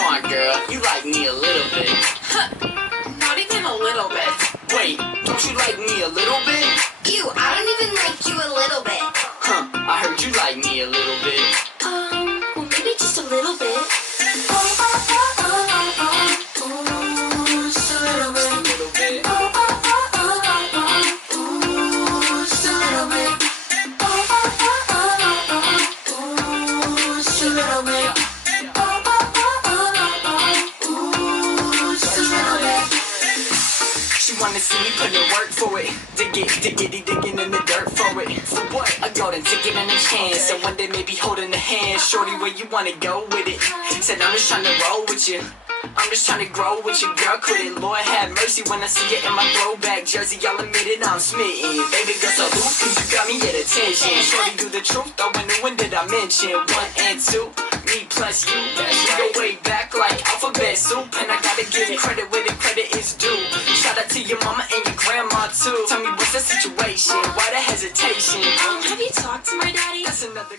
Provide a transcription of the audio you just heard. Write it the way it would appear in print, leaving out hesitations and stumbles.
on, girl, you like me a little bit. Not even a little bit. Wait, don't you like me a little bit? Ew, I don't even like you a little bit. Huh, I heard you like me a little bit. Well, maybe just a little bit. Just a little bit. A little bit. Just a little bit. Just a little bit. Just a little bit. She wanna see me put in work for it. Digging in the dirt for it. For what? A golden ticket and a chance. So one day maybe holding the hand. Shorty, where you wanna go with it? Said I'm just trying to roll with you. I'm just trying to grow with your girl, quit it. Lord have mercy when I see you in my throwback jersey. Y'all admit it, I'm smitten. Baby girl, salute, cause you got me at attention. Shorty, do the truth, though, when did I mention? 1 and 2, me plus you. We go way back like alphabet soup. And I gotta give credit where the credit is due. Shout out to your mama and your grandma, too. Tell me what's the situation, why the hesitation? Have you talked to my daddy? That's another